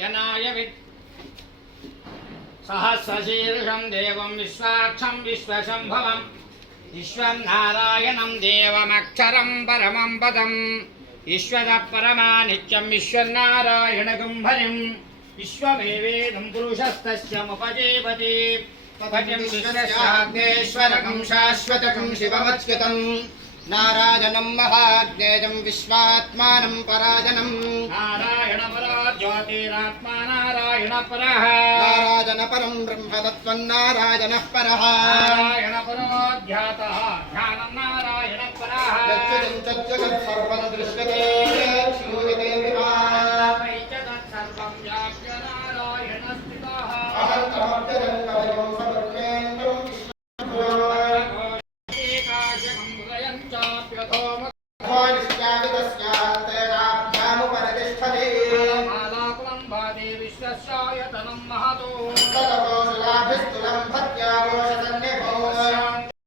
नारायणाय सहस्रशीर्षं देवं विश्वाक्षं विश्वशंभवं विश्वं नारायणं देवमक्षरं परमं पदम् ईश्वरः परमा नित्यं विश्वनारायणगं हरिं विश्वमेवेदं पुरुषस्तस्यमुपजीवति तथैव विश्वस्याग्नेश्वरकं शाश्वतकं शिवमच्युतं नारायणं महाज्ञेयं विश्वात्मानं परायणं नारायणपरो ज्योतिरात्मा नारायणपरः नारायणपरं ब्रह्म तत्त्वं नारायणः परः नारायणपरो ध्यातः ध्यानं नारायणपरः यच्चदं सर्वं दृश्यते श्रूयते विभावै च तत्सर्वं व्याप्य नारायणस्थितः अहन्तमव्यजन्मभयं समर्पेन्द्रं विश्वस्यायतनं महतो